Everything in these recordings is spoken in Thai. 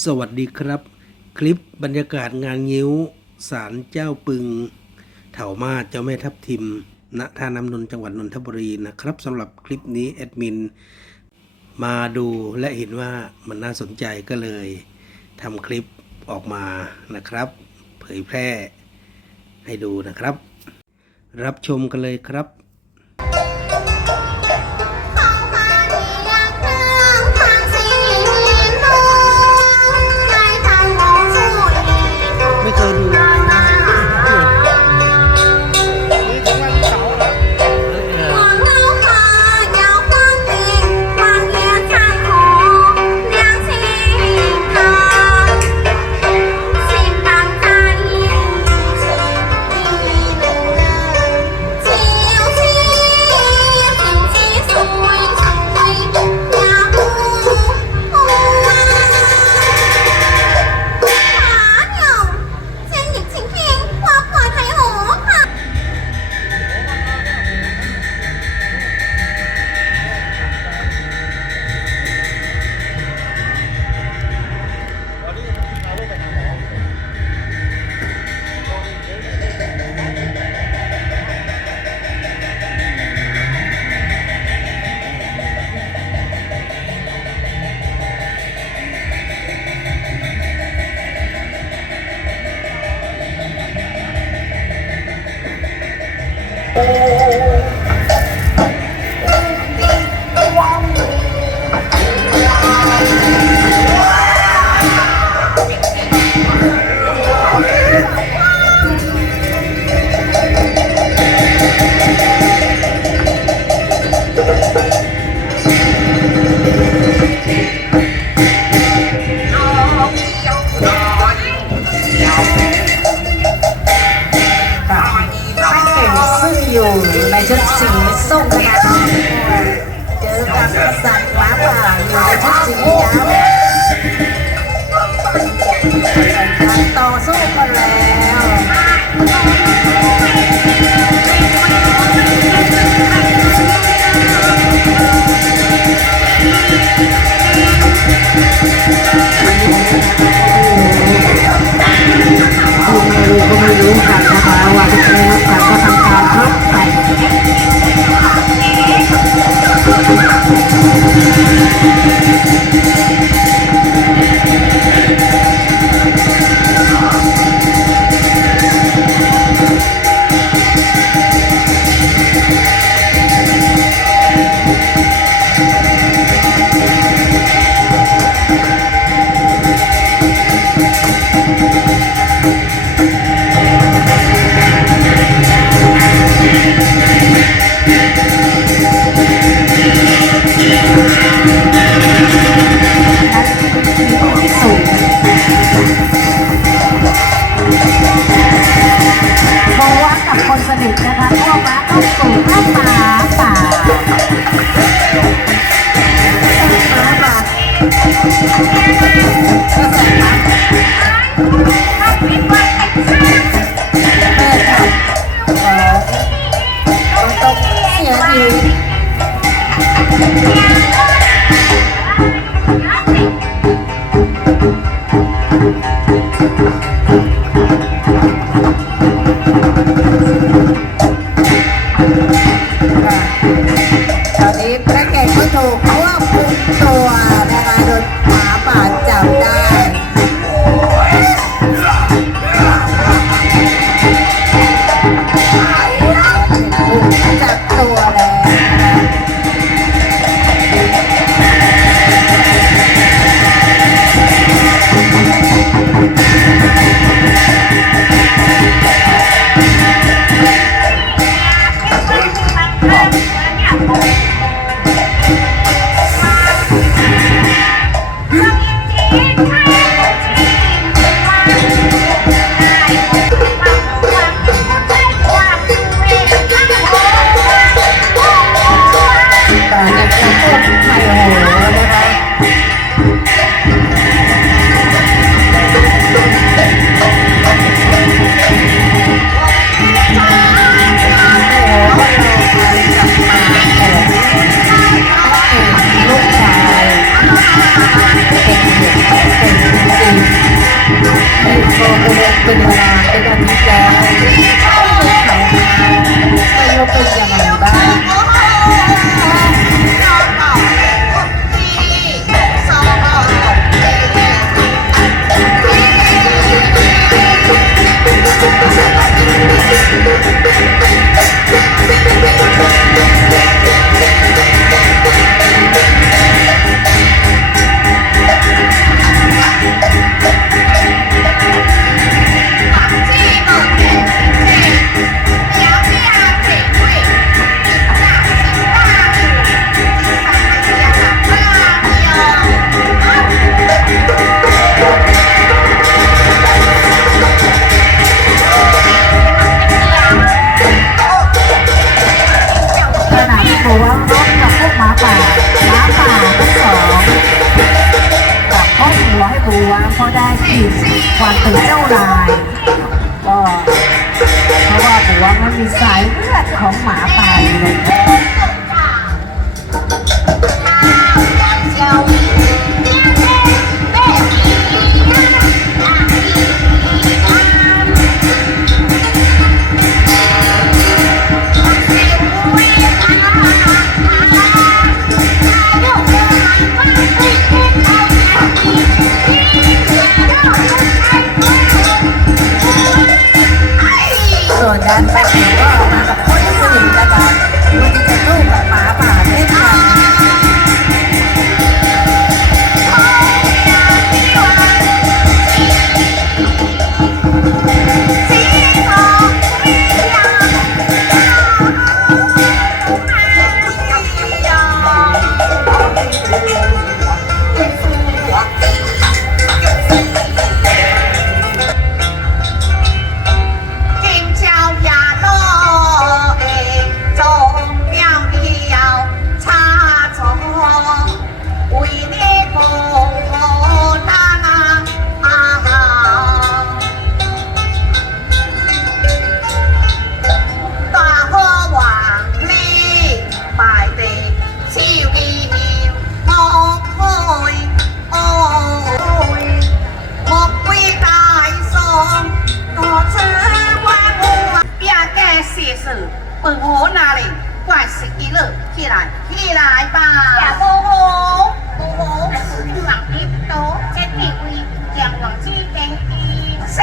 สวัสดีครับ คลิปบรรยากาศงานงิ้วศาลเจ้าปึง เถามาศเจ้าแม่ทับทิม ณท่าน้ำนนท์จังหวัดนนทบุรีนะครับสำหรับคลิปนี้แอดมิน มาดูและเห็นว่ามันน่าสนใจก็เลยทำคลิปออกมานะครับ เผยแพร่ให้ดูนะครับ รับชมกันเลยครับ การต่อสู้กันแล้วที่ไม่รู้ก็ไม่รู้กันนะคะว่าที่ไม่รู้กันก็ทำการทดไปที่ 谢是本我那里怪事一乐，起来起来吧！呀，不好不好，忙一多，这地位将忘记根基。是。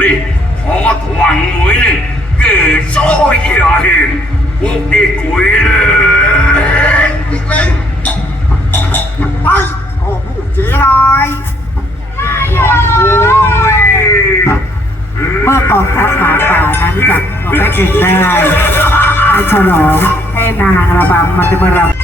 리 어왕무이는 그 소이야힘 웃기 구이는 이끌 아이 어 무제라이 เมื่อกองทัพหมาป่านั้นจับเมอแม่เก่งได้ให้ฉลองให้นางระบำมาเป็นระบำ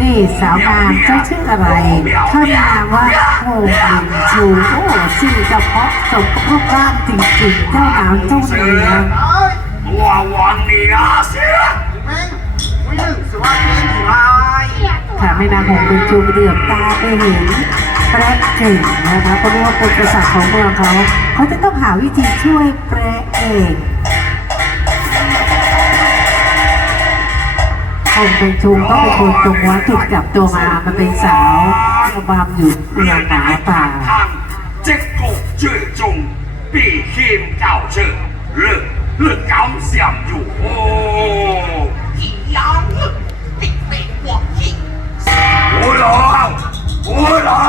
นี่สาวงามเจ้าชื่ออะไรข้านามว่าโฮมลินชูโอ้ชื่อเฉพาะสมกับรูปร่างจริงๆเจ้าหนาวเจ้าเนื้อวัววังนี้อาเสียค่ะไม่นางของคุณจูเดือดตาไปเห็นแปรเก่งนะคะเพราะว่าเป็นกษัตริย์ของเมืองเขา เขาจะต้องหาวิธีช่วยแปรเอก คนเป็นชูก็เป็นคนจงวัดถูกจับตัวมามันเป็นสาวระบำอยู่เมืองหนาป่าเจ็กกบเจือจงปีคิมเจ้าเชื่เลือกเลือกกำเสียมอยู่โอ้ขี้ยาวเลือกติดเป็นหัวขี้โอ้หลอโอ้หลอ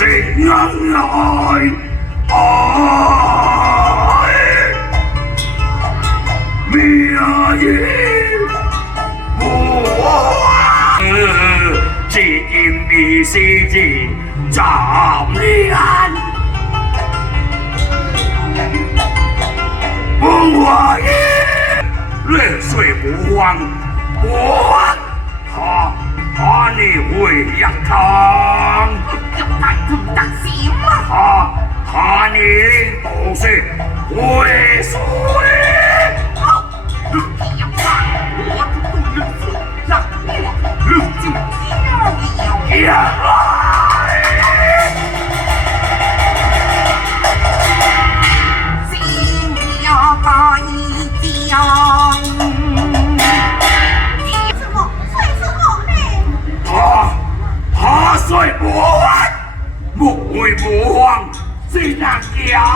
สิงังลอยอ้อยมีอายุบัวจีอินอีซีจีจอมเลียนบัวเย่เล่สวยบัวบัวพอพอนี่หุ่ยยักทอง นั่นคือจักรศรีมหาธานีงซีฮุยวเน่าเกลียดอ